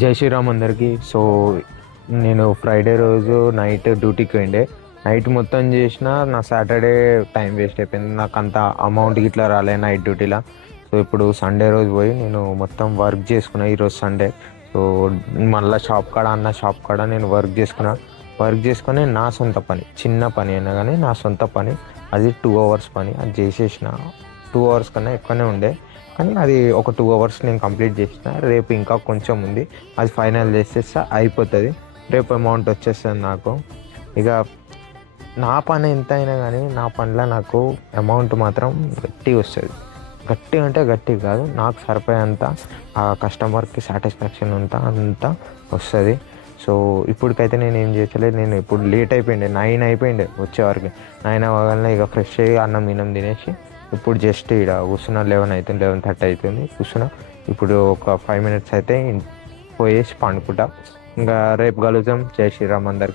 జై శ్రీరామ్ అందరికి. సో నేను ఫ్రైడే రోజు నైట్ డ్యూటీకి పోయిండే. నైట్ మొత్తం చేసిన నా సాటర్డే టైం వేస్ట్ అయిపోయింది. నాకు అంత అమౌంట్ ఇట్లా రాలే నైట్ డ్యూటీలో. సో ఇప్పుడు సండే రోజు పోయి నేను మొత్తం వర్క్ చేసుకున్నా. ఈరోజు సండే. సో మళ్ళీ షాప్ కాడ నేను వర్క్ చేసుకొని నా సొంత పని, చిన్న పని అయినా కానీ నా సొంత పని. అది 2 hours పని. అది చేసేసిన. 2 hours కన్నా ఎక్కువనే ఉండే, కానీ అది ఒక 2 hours నేను కంప్లీట్ చేసిన. రేపు ఇంకా కొంచెం ఉంది, అది ఫైనల్ చేసేస్తే అయిపోతుంది. రేపు అమౌంట్ వచ్చేస్తుంది నాకు. ఇక నా పని ఎంత అయినా కానీ నా పనిలో నాకు అమౌంట్ మాత్రం గట్టిగా వస్తుంది. గట్టి అంటే గట్టి కాదు, నాకు సరిపోయేంత, ఆ కస్టమర్కి సాటిస్ఫాక్షన్ అంతా వస్తుంది. సో ఇప్పటికైతే నేను ఏం చేసలేదు. నేను ఇప్పుడు లేట్ అయిపోయింది, 9 అయిపోయింది వచ్చేవరకు. 9 అవ్వగానే ఇక ఫ్రెష్ అయ్యి అన్నం తినేసి ఇప్పుడు జస్ట్ ఇక్కడ కూర్చున్నా. 11:30 అవుతుంది కూర్చున్నా. ఇప్పుడు ఒక 5 minutes అయితే పోయేసి పండుకుంటా. ఇంకా రేపు కలుద్దాం. జై శ్రీరామ్ అందరికి.